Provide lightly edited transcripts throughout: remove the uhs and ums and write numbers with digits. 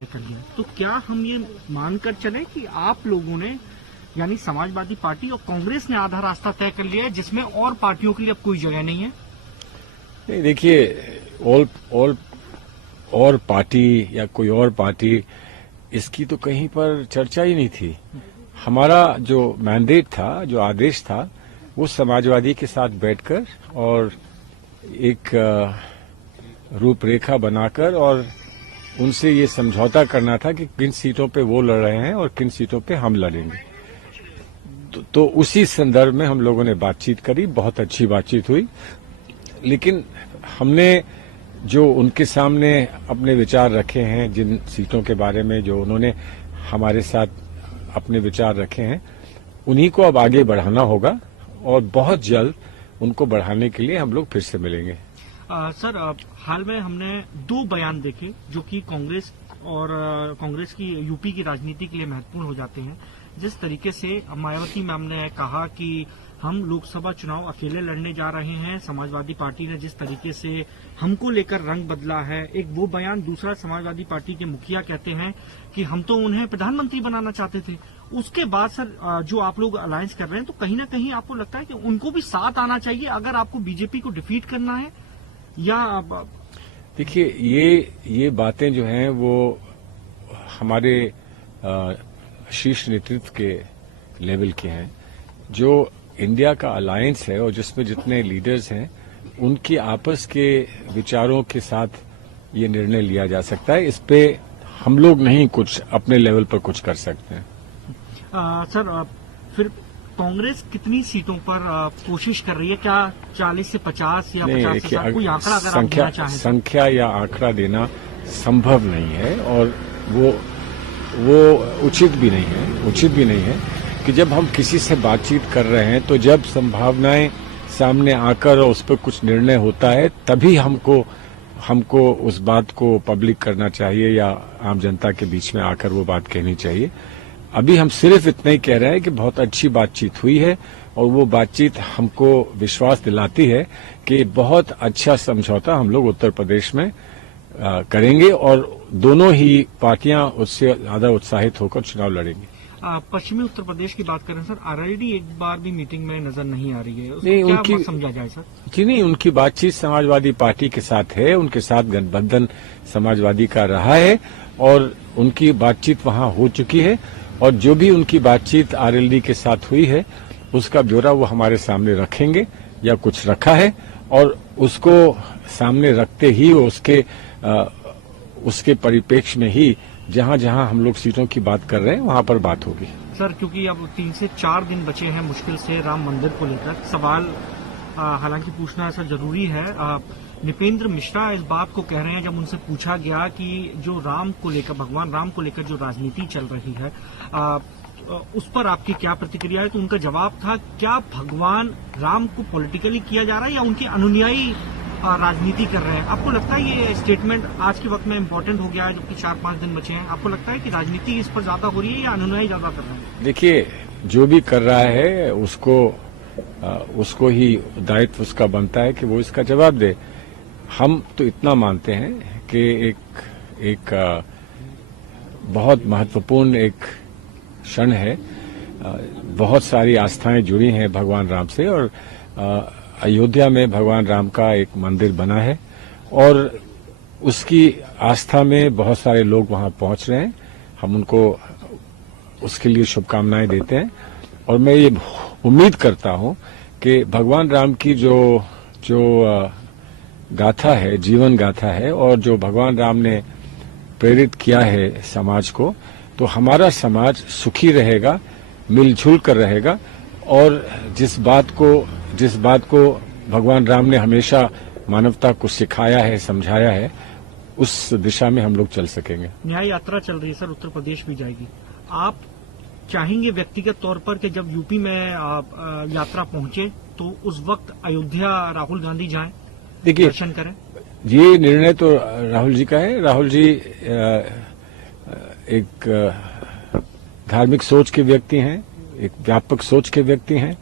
कर दिया। तो क्या हम ये मानकर चले कि आप लोगों ने यानी समाजवादी पार्टी और कांग्रेस ने आधा रास्ता तय कर लिया है, जिसमें और पार्टियों के लिए अब कोई जगह नहीं है? नहीं, देखिए, और पार्टी या कोई और पार्टी, इसकी तो कहीं पर चर्चा ही नहीं थी। हमारा जो मैंडेट था, जो आदेश था, वो समाजवादी के साथ बैठकर और एक रूपरेखा बनाकर और उनसे ये समझौता करना था कि किन सीटों पे वो लड़ रहे हैं और किन सीटों पे हम लड़ेंगे। तो उसी संदर्भ में हम लोगों ने बातचीत करी, बहुत अच्छी बातचीत हुई। लेकिन हमने जो उनके सामने अपने विचार रखे हैं, जिन सीटों के बारे में जो उन्होंने हमारे साथ अपने विचार रखे हैं, उन्हीं को अब आगे बढ़ाना होगा और बहुत जल्द उनको बढ़ाने के लिए हम लोग फिर से मिलेंगे। सर, हाल में हमने 2 बयान देखे जो कि कांग्रेस और कांग्रेस की यूपी की राजनीति के लिए महत्वपूर्ण हो जाते हैं। जिस तरीके से मायावती मैम ने कहा कि हम लोकसभा चुनाव अकेले लड़ने जा रहे हैं, समाजवादी पार्टी ने जिस तरीके से हमको लेकर रंग बदला है, एक वो बयान। दूसरा, समाजवादी पार्टी के मुखिया कहते हैं कि हम तो उन्हें प्रधानमंत्री बनाना चाहते थे। उसके बाद सर, जो आप लोग अलायंस कर रहे हैं, तो कहीं ना कहीं आपको लगता है कि उनको भी साथ आना चाहिए अगर आपको बीजेपी को डिफीट करना है? या देखिए, ये बातें जो हैं वो हमारे शीर्ष नेतृत्व के लेवल के हैं। जो इंडिया का अलायंस है और जिसमें जितने लीडर्स हैं, उनकी आपस के विचारों के साथ ये निर्णय लिया जा सकता है। इस पे हम लोग नहीं कुछ अपने लेवल पर कुछ कर सकते हैं। सर, फिर कांग्रेस कितनी सीटों पर कोशिश कर रही है? क्या 40 से 50 या 50 कोई आंकड़ा अगर आप देना चाहें? संख्या या आंकड़ा देना संभव नहीं है और वो उचित भी नहीं है कि जब हम किसी से बातचीत कर रहे हैं तो जब संभावनाएं सामने आकर और उस पर कुछ निर्णय होता है, तभी हमको उस बात को पब्लिक करना चाहिए या आम जनता के बीच में आकर वो बात कहनी चाहिए। अभी हम सिर्फ इतना ही कह रहे हैं कि बहुत अच्छी बातचीत हुई है और वो बातचीत हमको विश्वास दिलाती है कि बहुत अच्छा समझौता हम लोग उत्तर प्रदेश में करेंगे और दोनों ही पार्टियां उससे ज्यादा उत्साहित होकर चुनाव लड़ेंगी। पश्चिमी उत्तर प्रदेश की बात करें सर, आरएलडी एक बार भी मीटिंग में नजर नहीं आ रही है। नहीं, क्या उनकी समझा जाए सर? जी नहीं, उनकी बातचीत समाजवादी पार्टी के साथ है, उनके साथ गठबंधन समाजवादी का रहा है और उनकी बातचीत वहां हो चुकी है और जो भी उनकी बातचीत आरएलडी के साथ हुई है उसका ब्यौरा वो हमारे सामने रखेंगे या कुछ रखा है और उसको सामने रखते ही उसके परिप्रेक्ष्य में ही जहां जहां हम लोग सीटों की बात कर रहे हैं वहां पर बात होगी। सर, क्योंकि अब 3 से 4 दिन बचे हैं मुश्किल से राम मंदिर को लेकर सवाल हालांकि पूछना ऐसा जरूरी है। निपेंद्र मिश्रा इस बात को कह रहे हैं, जब उनसे पूछा गया कि जो राम को लेकर, भगवान राम को लेकर जो राजनीति चल रही है, उस पर आपकी क्या प्रतिक्रिया है? तो उनका जवाब था, क्या भगवान राम को पॉलिटिकली किया जा रहा है या उनके अनुयायी राजनीति कर रहे हैं? आपको लगता है ये स्टेटमेंट आज के वक्त में इम्पोर्टेंट हो गया है, जबकि 4-5 दिन बचे हैं? आपको लगता है कि राजनीति इस पर ज्यादा हो रही है या अनुयायी ज्यादा कर रहे हैं? देखिए, जो भी कर रहा है उसको ही दायित्व उसका बनता है कि वो इसका जवाब दे। हम तो इतना मानते हैं कि एक बहुत महत्वपूर्ण एक क्षण है। बहुत सारी आस्थाएं जुड़ी हैं भगवान राम से और अयोध्या में भगवान राम का एक मंदिर बना है और उसकी आस्था में बहुत सारे लोग वहां पहुंच रहे हैं। हम उनको उसके लिए शुभकामनाएं देते हैं और मैं ये उम्मीद करता हूं कि भगवान राम की जो गाथा है, जीवन गाथा है और जो भगवान राम ने प्रेरित किया है समाज को, तो हमारा समाज सुखी रहेगा, मिलजुल कर रहेगा और जिस बात को भगवान राम ने हमेशा मानवता को सिखाया है, समझाया है, उस दिशा में हम लोग चल सकेंगे। न्याय यात्रा चल रही है सर, उत्तर प्रदेश भी जाएगी। आप चाहेंगे व्यक्तिगत तौर पर कि जब यूपी में यात्रा पहुंचे तो उस वक्त अयोध्या राहुल गांधी जाएं, दर्शन करें? ये निर्णय तो राहुल जी का है। राहुल जी एक धार्मिक सोच के व्यक्ति हैं, एक व्यापक सोच के व्यक्ति हैं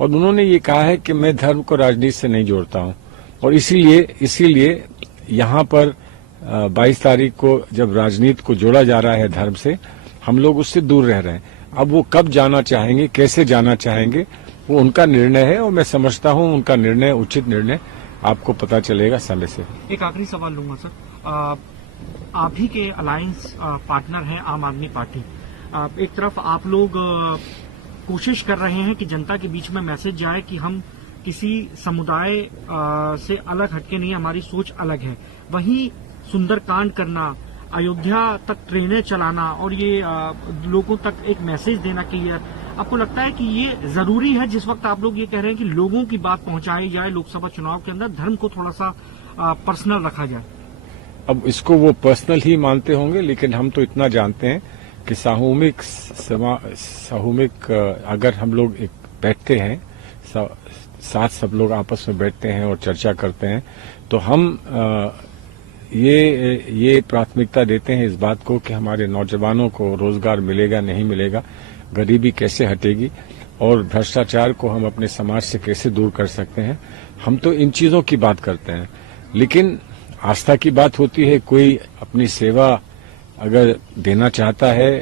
और उन्होंने ये कहा है कि मैं धर्म को राजनीति से नहीं जोड़ता हूं और इसीलिए यहाँ पर 22 तारीख को जब राजनीति को जोड़ा जा रहा है धर्म से, हम लोग उससे दूर रह रहे हैं। अब वो कब जाना चाहेंगे, कैसे जाना चाहेंगे, वो उनका निर्णय है और मैं समझता हूं उनका निर्णय उचित निर्णय आपको पता चलेगा समय से। एक आखिरी सवाल लूंगा सर, आप ही के अलायंस पार्टनर है आम आदमी पार्टी। एक तरफ आप लोग कोशिश कर रहे हैं कि जनता के बीच में मैसेज जाए कि हम किसी समुदाय से अलग हटके नहीं, हमारी सोच अलग है। वहीं सुंदरकांड करना, अयोध्या तक ट्रेनें चलाना और ये लोगों तक एक मैसेज देना क्लियर, आपको लगता है कि ये जरूरी है जिस वक्त आप लोग ये कह रहे हैं कि लोगों की बात पहुंचाई जाए, लोकसभा चुनाव के अंदर धर्म को थोड़ा सा पर्सनल रखा जाए? अब इसको वो पर्सनल ही मानते होंगे, लेकिन हम तो इतना जानते हैं कि सामूहिक अगर हम लोग एक बैठते हैं साथ, सब लोग आपस में बैठते हैं और चर्चा करते हैं, तो हम ये प्राथमिकता देते हैं इस बात को कि हमारे नौजवानों को रोजगार मिलेगा नहीं मिलेगा, गरीबी कैसे हटेगी और भ्रष्टाचार को हम अपने समाज से कैसे दूर कर सकते हैं। हम तो इन चीजों की बात करते हैं, लेकिन आस्था की बात होती है। कोई अपनी सेवा अगर देना चाहता है,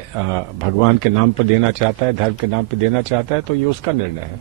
भगवान के नाम पर देना चाहता है, धर्म के नाम पर देना चाहता है, तो ये उसका निर्णय है।